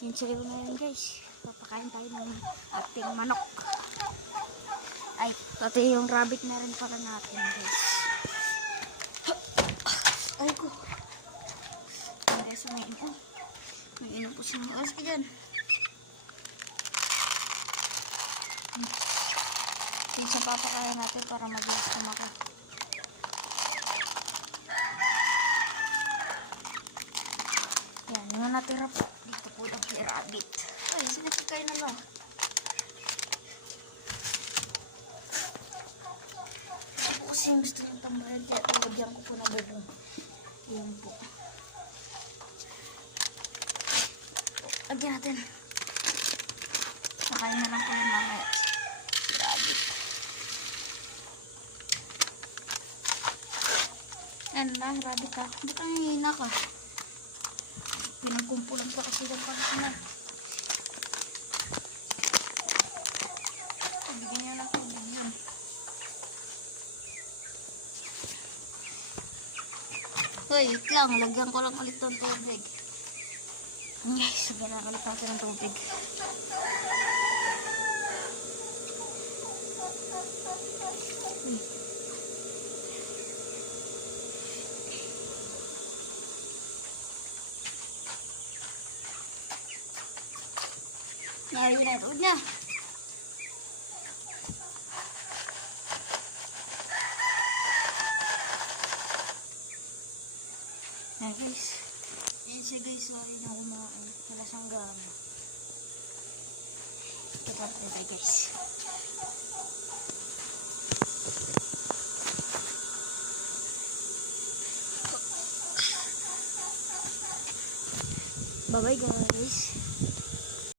Yan sila ngayon guys. Papakain tayo ng ating manok. Ay, pati yung rabbit na rin para natin guys. Ay ko. Yan guys, may inom. May inom po siyang oras ka dyan. Isang papakain natin para mabilis kumaka. Yan, yung natira po. Dito po lang kay rabbit. Ay, sinasakay na lang. Ako kasi yung gusto ng tambayan. Kaya tulagyan ko po ng bedroom. Yan po. Lagyan natin. Sakayin na lang po yung mamaya. Rabbit. Yan lang, rabbit ha. Hindi ka hihina ka. Pinagkumpulan pa kasi ng pagkakas. Bigyan nyo lang po yun. Wait lang, lagyan ko lang ulit ng tubig. Yes, lagyan lang ulit natin ng tubig. Ngayon na ito na. Ayan guys. Ayan siya guys. Sorry na kumain. Wala siyang gama. Ito pa ito guys. Bye bye guys.